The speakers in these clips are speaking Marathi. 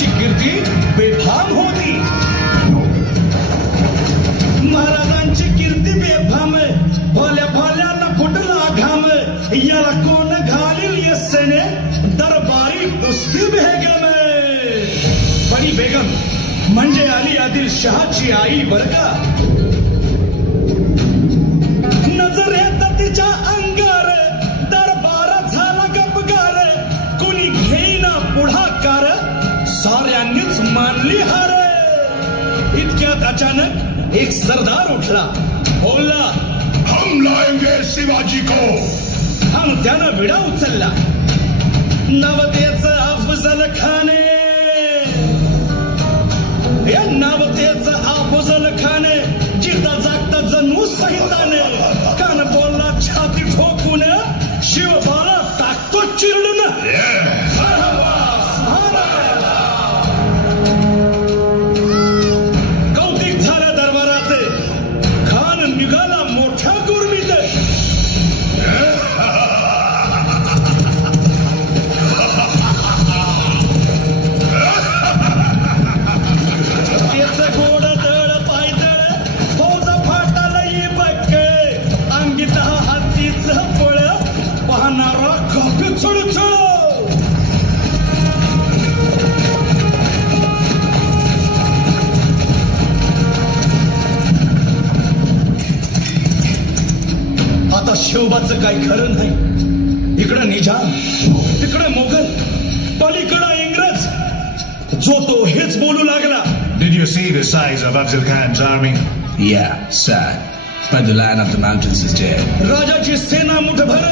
महाराजांची कीर्ती बेफाम होती. महाराजांची कीर्ती बेफाम, भोल्या भोल्याला फुटला घाम, याला कोण घालील यस्सेने दरबारी कुस्ती बेगम. बडी बेगम म्हणजे अली आदिल शहाची आई बर का. नजरेत तिच्या अंगार दरबार झाला गपगार, कुणी घेईना पुढाकार, साऱ्यांनीच मानली हार. इतक्यात अचानक एक सरदार उठला, बोलला, हम लाएंगे शिवाजी को. हम त्यानं विडा उचलला. नवतेचं अफजल खाने, या नवतेचं अफजल खाने, जिथं जागता जणू सहिताने, कान बोलला छाती ठोकून, शिवबाला टाकतो चिरडून. कौतिक झाल्या दरबारात, खान निघाला मोठ्या गुरमीत. त्याचं गोड दळ पायदळ, फौज फाटालाही बक्क, अंगीत हातीचं फळ, पाहणारा कापी चुळचुळ. आता शिवबाचं काही खरं नाही. इकडं निजाम, तिकडं मोगल, पलीकडं इंग्रज. जो तो हेच बोलू लागला. Did you see the size of Afzal Khan's army? Yeah, sir. But the Lion of the Mountains is dead. राजाची सेना मुठभर,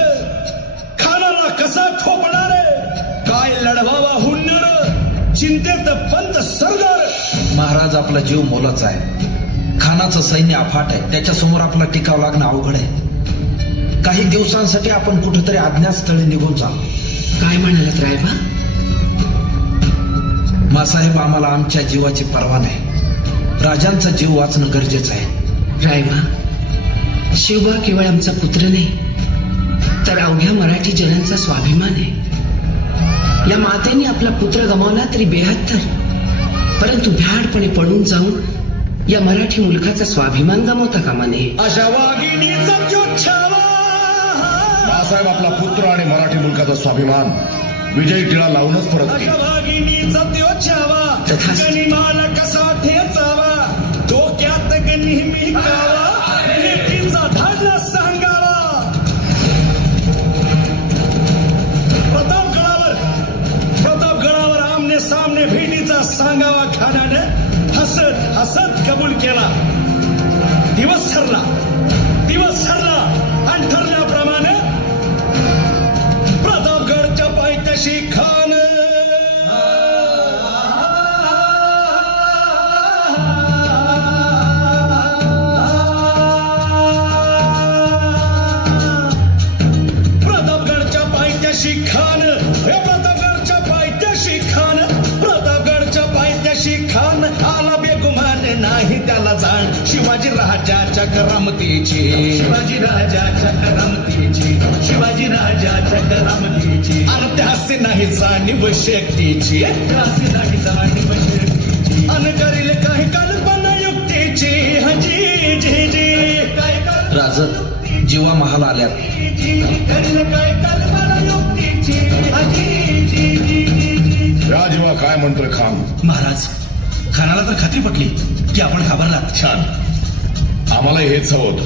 खानाला कसा ठोपणार, काय लढवावा हुंडर, चिंतेत पंत सरदार. महाराज आपला जीव मोलाचा आहे. खानाचं सैन्य अफाट आहे. त्याच्यासमोर आपला टिकाव लागणं अवघड आहे. काही दिवसांसाठी आपण कुठेतरी अज्ञातस्थळी निघून जाऊ. काय म्हणालात रायबा? मासाहेब, आम्हाला आमच्या जीवाची पर्वा नाही. राजांचा जीव वाचणं गरजेचं आहे. रायबा, शिवबा केवळ आमचा पुत्र नाही, तर अवघ्या मराठी जनांचा स्वाभिमान आहे. या मातेने आपला पुत्र गमावला तरी बेहत्तर, परंतु भ्याडपणे पडून जाऊन या मराठी मुलखाचा स्वाभिमान गमावता कामा नये. अशा वाघिणीचा छावा. बाळासाहेब, आपला पुत्र आणि मराठी मुलकाचा स्वाभिमान विजयी टिळा लावूनच परत अशा वाघिणीचा छावा, गनिमाल कसा ठेचावा, डोक्यात नेहमी कावा, लेकीचा धाडला सांगावा. प्रतापगडावर आमने सामने भेटीचा सांगावा खानानं हसत हसत कबूल केला. दिवस ठरला आणि ठरल्याप्रमाणे प्रतापगडच्या पायथ्याशी खान आला बेगुमान नाही त्याला जाण. शिवाजी राजाच्या करामतीची, शिवाजी राजाच्या करामतीची, शिवाजी राजाच्या करामतीची. आणि त्यासे नाही जाणीव शक्तीची, त्यासे नाही जाणीव शक्तीची. आणि करील काही कल्पना युक्तीची. हजी जी जी काय राजत, जीवा महाल आल्यात. करील काय कल्पना युक्तीची. हजी जी जी. राजीवा काय म्हणतोय खान? महाराज, खानाला तर खात्री पटली की आपण घाबरलात. छान, आम्हाला हेच हवं होतं.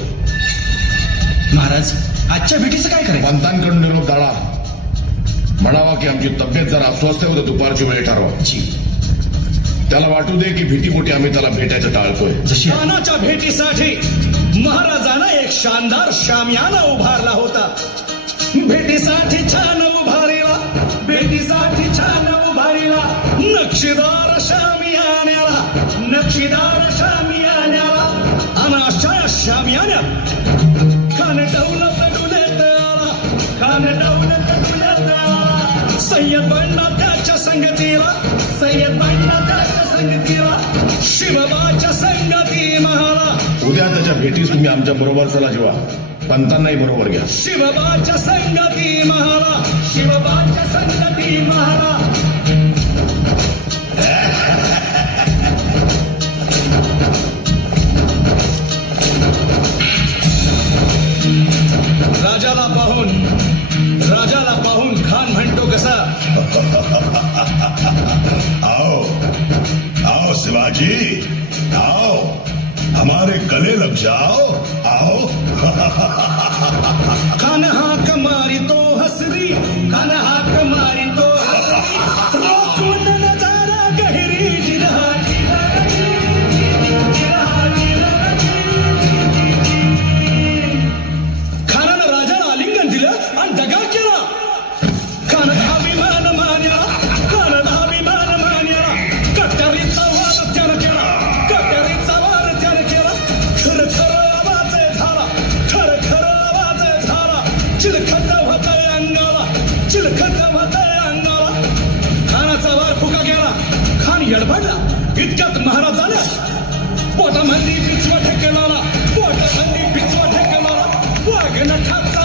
महाराज, आजच्या भेटीचं काय करायचं? पंतांकडून निरोप दाळा. म्हणावा की आमची तब्येत जरा अस्वस्थ होतं, दुपारची वेळ ठरवा. त्याला वाटू दे की भीतीपोटी आम्ही त्याला भेटायचं टाळतोय. जशी खानाच्या भेटीसाठी महाराजांना एक शानदार शामियाना उभारला होता. भेटीसाठी छान उभारीला, भेटीसाठी छान उभारीला, नक्षीदार शामियान्याला, नक्षीदार शामियान्याला. आणि अशा शामियान्यात खान डौलत डुलत आला, खान डौलत डुलत आला. सय्यद बंडा त्याच्या संगतीला, सय्यद बंडा त्याच्या संगतीला, शिवबाच्या संगती महाला. उद्या त्याच्या भेटीस तुम्ही आमच्या बरोबर चला. जेव्हा पंतांनाही बरोबर घ्या. शिवबाच्या संगती महाला, शिवबाच्या संगती महाला. राजाला पाहून खान म्हणतो कसा? आओ शिवाजी, आओ, हमारे गले लग जाओ, आओ। खान हाक मारी तो हसरी, खान हाक मारी तो नजारा गहिरी जिरा खानानं राजाला आलिंगन दिलं आणि दगा केला. खानानं अभिमान मान्या, खानानं अभिमान मान्या. कट्यारीचा वार त्यानं केला, कट्यारीचा वार त्यानं केला. खरं खरं आवाज झाला, खरं खरं आवाज झाला. चिलखत होतंय अंगाला, चिलखत होतंय अंगाला. खानाचा वार फुका गेला, खान यडबडला. इतक्यात महाराज आल्या. पोटामंदी पिचवा ठेकेला, पोटामंदी पिचवा ठेकेला. वाघ नठाचा